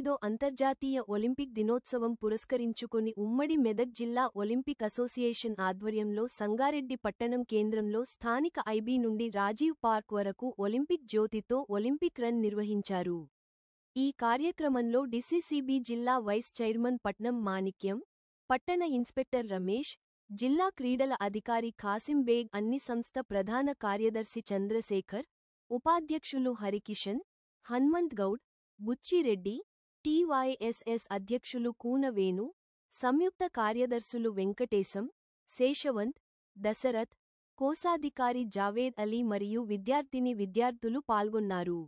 8వ అంతర్జాతీయ ఒలింపిక్ దినోత్సవం పురస్కరించుకొని ఉమ్మడి మెదక్ జిల్లా ఒలింపిక్ అసోసియేషన్ ఆధ్వర్యంలో సంగారెడ్డి పట్టణం కేంద్రంలో స్థానిక ఐబీ నుండి రాజీవ్ పార్క్ వరకు ఒలింపిక్ జ్యోతితో ఒలింపిక్ రన్ నిర్వహించారు. ఈ కార్యక్రమంలో డీసీసీబీ జిల్లా వైస్ చైర్మన్ పట్నం మాణిక్యం, పట్టణ ఇన్స్పెక్టర్ రమేష్, జిల్లా క్రీడల అధికారి ఖాసిం బేగ్, అన్ని సంస్థ ప్రధాన కార్యదర్శి చంద్రశేఖర్, ఉపాధ్యక్షులు హరికిషన్, హన్మంత్ గౌడ్, బుచ్చిరెడ్డి, టీవైఎస్ఎస్ అధ్యక్షులు కూన వేణు, సంయుక్త కార్యదర్శులు వెంకటేశం, శేషవంత్, దశరథ్, కోశాధికారి జావేద్ అలీ మరియు విద్యార్థులు పాల్గొన్నారు.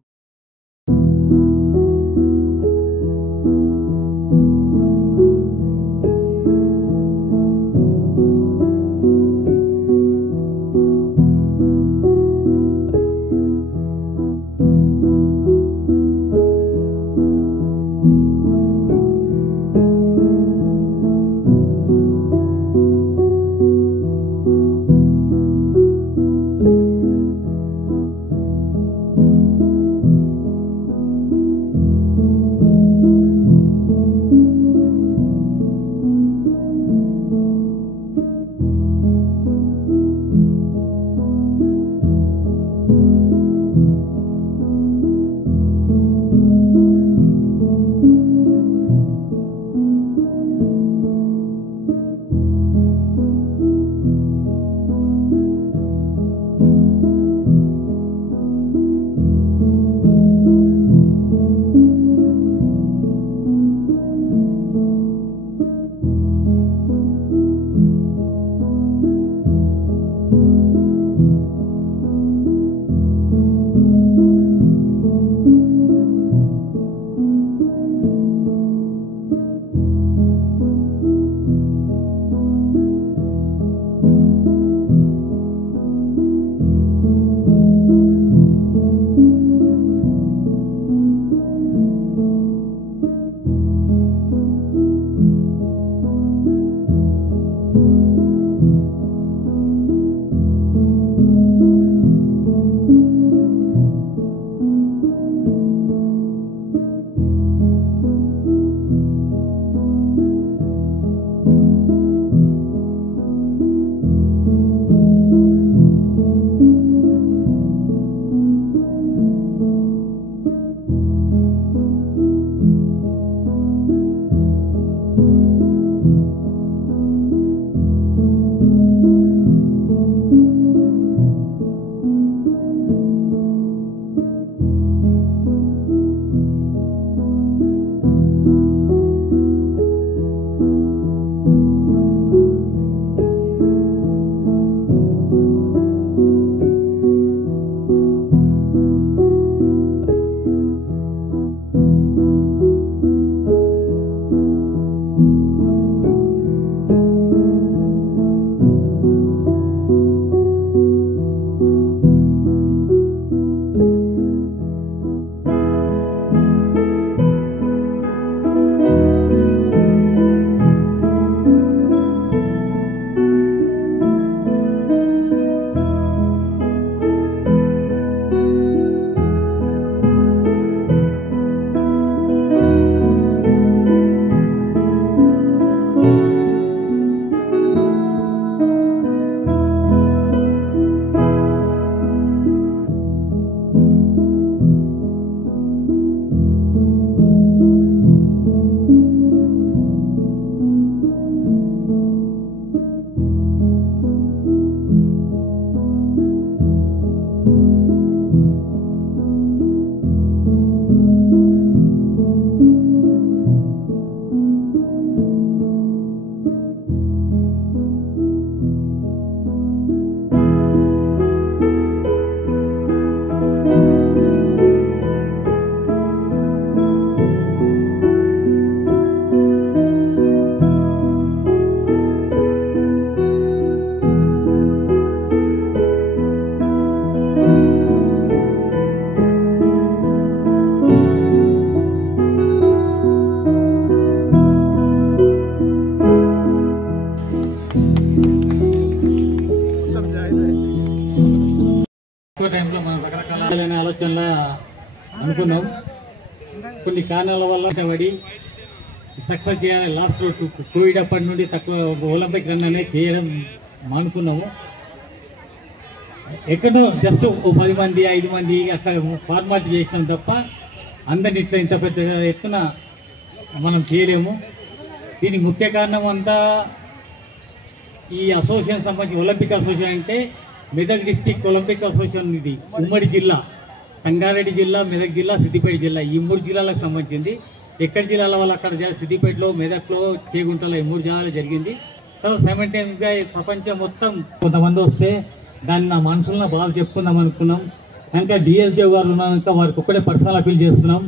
టైంలో మనం రకరకాల ఆలోచనల అనుకున్నాం. కొన్ని కారణాల వల్ల పడి సక్సెస్ చేయాలి. లాస్ట్ కోవిడ్ అప్పటి నుండి తక్కువ ఒలింపిక్ రన్ అనేది చేయడం మానుకున్నాము. ఎక్కడో జస్ట్ 10 మంది 5 మంది అట్లా ఫార్మాలిటీ చేసినాం తప్ప అందరినీ ఇట్లా ఇంత పెద్ద ఎత్తున మనం చేయలేము. దీనికి ముఖ్య కారణం అంతా ఈ అసోసియేషన్ సంబంధించి ఒలింపిక్ అసోసియేషన్ అంటే మెదక్ డిస్టిక్ ఒలింపిక్ అసోసియేషన్. ఇది ఉమ్మడి జిల్లా, సంగారెడ్డి జిల్లా, మెదక్ జిల్లా, సిద్దిపేట జిల్లా, ఈ 3 జిల్లాలకు సంబంధించింది. ఎక్కడి జిల్లాల వాళ్ళు అక్కడ సిద్దిపేటలో, మెదక్లో, చేగుంటలో ఈ 3 జిల్లాలు జరిగింది. తర్వాత సైమల్టేనియస్గా ప్రపంచం మొత్తం కొంతమంది వస్తే దాన్ని నా మనసులో బాగా చెప్పుకుందాం అనుకున్నాం. కనుక డిఎస్డిఓ గారు ఉన్నాక వారికి ఒక్కడే పర్సనల్ అపీల్ చేస్తున్నాం.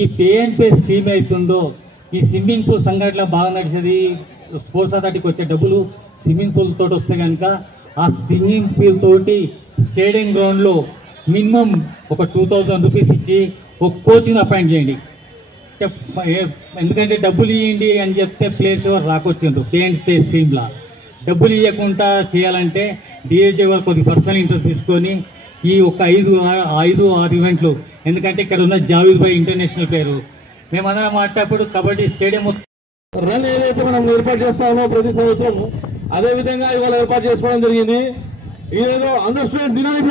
ఈ పే అండ్ పే స్కీమ్ అవుతుందో, ఈ స్విమ్మింగ్ పూల్ సంఘటనలో బాగా నడిచేది, స్పోర్ట్స్ అథారిటీకి వచ్చే డబ్బులు స్విమ్మింగ్ పూల్ తోటి వస్తే కనుక ఆ స్విమ్మింగ్ పూల్ తోటి స్టేడియం గ్రౌండ్లో మినిమం ఒక 2000 రూపీస్ ఇచ్చి ఒక కోచ్ని అపాయింట్ చేయండి. ఎందుకంటే డబ్బులు ఇవ్వండి అని చెప్తే ప్లేయర్స్ ఎవరు రాకొచ్చిండ్రు. పే అండ్ పే స్కీమ్లా డబ్బులు ఇవ్వకుండా చేయాలంటే డిఎస్జే గారు కొద్ది పర్సనల్ ఇంట్రెస్ట్ తీసుకొని ఈ ఒక 5-6 ఈవెంట్లు, ఎందుకంటే ఇక్కడ ఉన్న జావీద్ భాయ్ ఇంటర్నేషనల్ ప్లేయరు, మేమందరం మాట్లాడేటప్పుడు కబడ్డీ స్టేడియం రన్ ఏదైతే మనం ఏర్పాటు చేస్తామో ప్రతి సంవత్సరం అదేవిధంగా ఇవాళ ఏర్పాటు చేసుకోవడం జరిగింది. ఇదేదో అందరు స్టూడెంట్స్ వినాలి,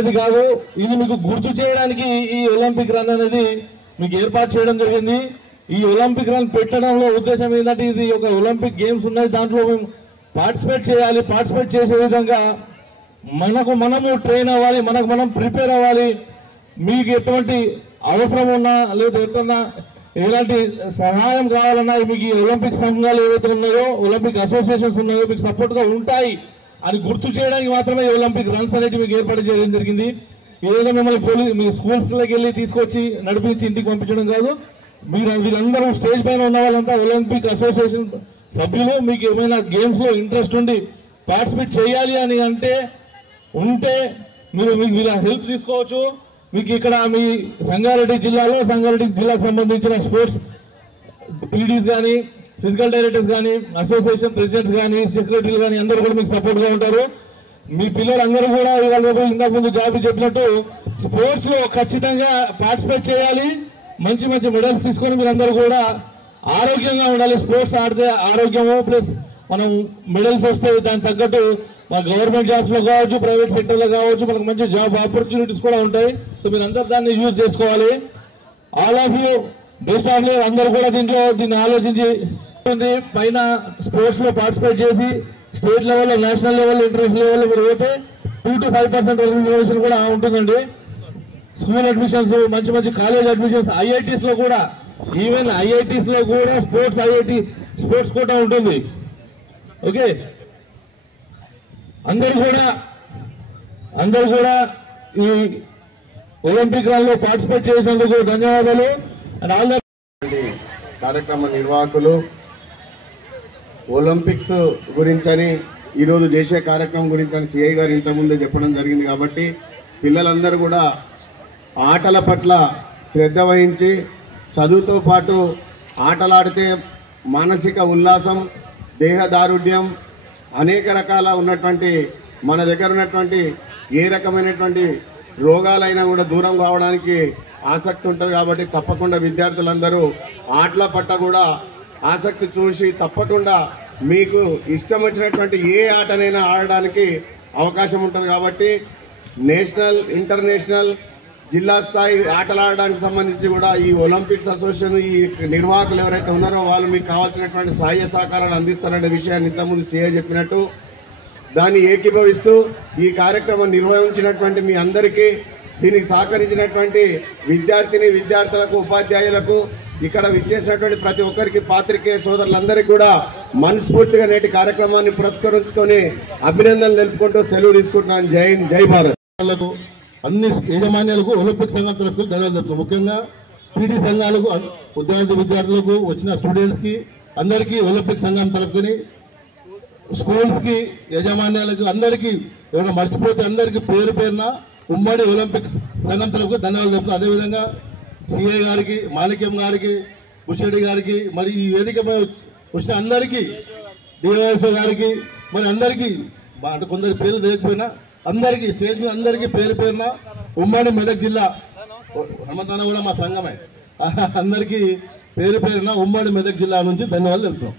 అది కాదు, ఇది మీకు గుర్తు చేయడానికి ఈ ఒలింపిక్ రన్ అనేది మీకు ఏర్పాటు చేయడం జరిగింది. ఈ ఒలింపిక్ రన్ పెట్టడంలో ఉద్దేశం ఏంటంటే ఇది ఒక ఒలింపిక్ గేమ్స్ ఉన్నాయి, దాంట్లో మేము పార్టిసిపేట్ చేయాలి. పార్టిసిపేట్ చేసే విధంగా మనము ట్రైన్ అవ్వాలి, మనం ప్రిపేర్ అవ్వాలి. మీకు ఎటువంటి అవసరం ఉన్నా లేదా ఎప్పుడన్నా ఎలాంటి సహాయం కావాలన్నా మీకు ఈ ఒలింపిక్ సంఘాలు ఏవైతే ఉన్నాయో, ఒలింపిక్ అసోసియేషన్స్ ఉన్నాయో మీకు సపోర్ట్గా ఉంటాయి అని గుర్తు చేయడానికి మాత్రమే ఈ ఒలింపిక్ రన్స్ అనేది మీకు ఏర్పాటు చేయడం జరిగింది. ఏదైనా మిమ్మల్ని మీ స్కూల్స్లోకి వెళ్ళి తీసుకొచ్చి నడిపించి ఇంటికి పంపించడం కాదు. వీరందరూ స్టేజ్ పైన ఉన్న వాళ్ళంతా ఒలింపిక్ అసోసియేషన్ సభ్యులు. మీకు ఏమైనా గేమ్స్లో ఇంట్రెస్ట్ ఉండి పార్టిసిపేట్ చేయాలి అని ఉంటే మీరు హెల్ప్ తీసుకోవచ్చు. మీకు ఇక్కడ మీ సంగారెడ్డి జిల్లాకు సంబంధించిన స్పోర్ట్స్ పీడీస్ కానీ, ఫిజికల్ డైరెక్టర్స్ కానీ, అసోసియేషన్ ప్రెసిడెంట్స్ కానీ, సెక్రటరీలు కానీ అందరూ కూడా మీకు సపోర్ట్గా ఉంటారు. మీ పిల్లలందరూ కూడా ఇవాళ ఇంతకు ముందు జాబ్ చెప్పినట్టు స్పోర్ట్స్లో ఖచ్చితంగా పార్టిసిపేట్ చేయాలి. మంచి మెడల్స్ తీసుకొని మీరందరూ కూడా ఆరోగ్యంగా ఉండాలి. స్పోర్ట్స్ ఆడితే ఆరోగ్యము ప్లస్ మనం మెడల్స్ వస్తే దానికి తగ్గట్టు మా గవర్నమెంట్ జాబ్స్లో కావచ్చు, ప్రైవేట్ సెక్టర్లో కావచ్చు, మనకు మంచి జాబ్ ఆపర్చునిటీస్ కూడా ఉంటాయి. సో మీరు అందరూ దాన్ని యూజ్ చేసుకోవాలి. All of you best of you. అందరూ కూడా దీన్ని ఆలోచించి పైన స్పోర్ట్స్లో పార్టిసిపేట్ చేసి స్టేట్ లెవెల్లో, నేషనల్ లెవెల్లో, ఇంటర్నేషనల్ లెవెల్లో మీరు పోతే 2 to 5% రిజర్వేషన్ కూడా ఉంటుందండి. స్కూల్ అడ్మిషన్స్, మంచి కాలేజ్ అడ్మిషన్స్, ఐఐటీస్లో కూడా, ఈవెన్ ఐఐటీస్లో కూడా స్పోర్ట్స్ కోటా ఉంటుంది. ఓకే, అందరూ కూడా ఈ ఒలింపిక్ రన్లో పార్టిసిపేట్ చేసినందుకు ధన్యవాదాలు. అండ్ ఆల్ కార్యక్రమ నిర్వాహకులు, ఒలింపిక్స్ గురించని ఈరోజు చేసే కార్యక్రమం గురించని సిఐ గారు ఇంతకుముందే చెప్పడం జరిగింది. కాబట్టి పిల్లలందరూ కూడా ఆటల పట్ల శ్రద్ధ వహించి చదువుతో పాటు ఆటలాడితే మానసిక ఉల్లాసం, దేహదారుఢ్యం, అనేక రకాల ఉన్నటువంటి మన దగ్గర ఉన్నటువంటి ఏ రకమైనటువంటి రోగాలైనా కూడా దూరం కావడానికి ఆసక్తి ఉంటుంది. కాబట్టి తప్పకుండా విద్యార్థులందరూ ఆటల పట్ల కూడా ఆసక్తి చూసి తప్పకుండా మీకు ఇష్టం వచ్చినటువంటి ఏ ఆటనైనా ఆడడానికి అవకాశం ఉంటుంది. కాబట్టి నేషనల్, ఇంటర్నేషనల్, జిల్లా స్థాయి ఆటలాడడానికి సంబంధించి కూడా ఈ ఒలింపిక్స్ అసోసియేషన్ ఈ నిర్వాహకులు ఎవరైతే ఉన్నారో వాళ్ళు మీకు కావాల్సినటువంటి సహాయ సహకారాలు అందిస్తారనే విషయాన్ని ఇంతకుముందు సీఏ చెప్పినట్టు దాన్ని ఏకీభవిస్తూ ఈ కార్యక్రమం నిర్వహించినటువంటి మీ అందరికీ, దీనికి సహకరించినటువంటి విద్యార్థులకు, ఉపాధ్యాయులకు, ఇక్కడ విచ్చేసినటువంటి ప్రతి ఒక్కరికి, పాత్రికేయ సోదరులందరికీ కూడా మనస్ఫూర్తిగా నేటి కార్యక్రమాన్ని పురస్కరించుకొని అభినందనలు తెలుపుకుంటూ సెలవు తీసుకుంటున్నాను. జై హింద్, జై భారత్. అన్ని యాజమాన్యాలకు ఒలింపిక్ సంఘం తరఫున ధన్యవాదాలు చెప్తాం. ముఖ్యంగా పీటీ సంఘాలకు, విద్యార్థులకు, వచ్చిన స్టూడెంట్స్కి అందరికీ ఒలింపిక్ సంఘం తరఫుని, స్కూల్స్కి, యాజమాన్యాలకు అందరికీ, ఎవరైనా మర్చిపోతే అందరికీ పేరున ఉమ్మడి ఒలింపిక్స్ సంఘం తరఫున ధన్యవాదాలు చెప్తాం. అదేవిధంగా సిఐ గారికి, మాణిక్యం గారికి, బుచ్చిరెడ్డి గారికి, మరి ఈ వేదికపై వచ్చిన అందరికీ, దేవాసు గారికి, మరి అందరికీ అంటే కొందరి పేర్లు తెలియకపోయినా అందరికీ, స్టేజ్ మీద అందరికీ పేరున ఉమ్మడి మెదక్ జిల్లా హనుమంతన్న కూడా మా సంఘమే అందరికీ పేరు పేరున ఉమ్మడి మెదక్ జిల్లా నుంచి ధన్యవాదాలు తెలుపుతున్నాం.